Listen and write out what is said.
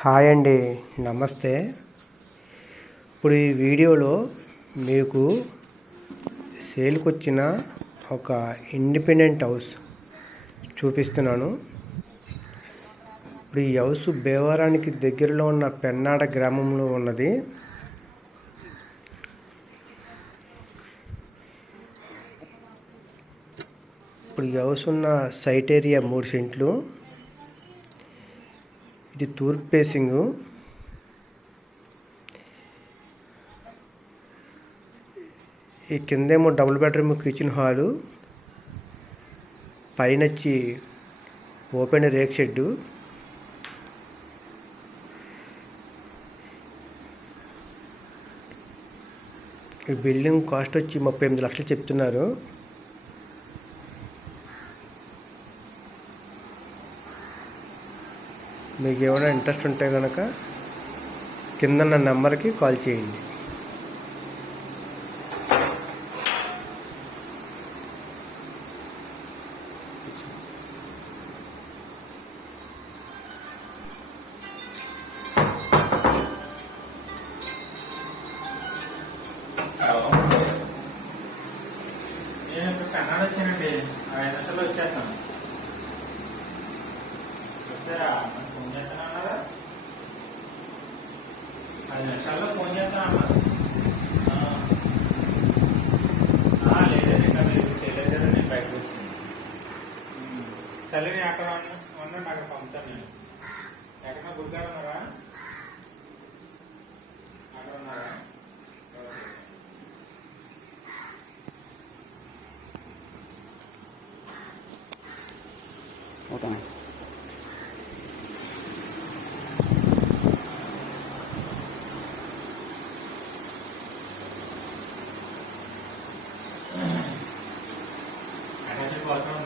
Hi అండి, నమస్తే. ఇప్పుడు ఈ వీడియోలో మీకు సేల్కి వచ్చిన ఒక ఇండిపెండెంట్ హౌస్ చూపిస్తున్నాను. ఇప్పుడు ఈ హౌస్ భీమవరానికి దగ్గరలో ఉన్న పెన్నాడ గ్రామంలో ఉన్నది. ఇప్పుడు ఈ హౌస్ ఉన్న సైట్ ఏరియా 3 సెంట్లు. ఇది తూర్పు ఫేసింగు. ఈ కిందేమో డబుల్ బెడ్రూమ్ కిచెన్ హాలు, పైన వచ్చి ఓపెన్ రేక్ షెడ్డు. ఈ బిల్డింగ్ కాస్ట్ వచ్చి 38 లక్షలు చెప్తున్నారు. మీకు ఏమైనా ఇంట్రెస్ట్ ఉంటే కనుక కింద నా నెంబర్కి కాల్ చేయండి. నేను ఇప్పుడు కన్నడ వచ్చానండి. 5 నిమిషాల్లో వచ్చేస్తాను. వస్తారా? ఫోన్ చేస్తాను అన్నారా? 5 నిమిషాల్లో ఫోన్ చేస్తాను అన్నారు. లేదండి, ఇంకా మీరు చేయలేదు. నేను బయటకు వస్తాను. సరే, నేను అక్కడ ఉన్నాను, అక్కడ పంపుతాను. నేను ఎక్కడ గుడిగారు ఉన్నారా? అక్కడ ఉన్నారా? ఓకే. Attached bathroom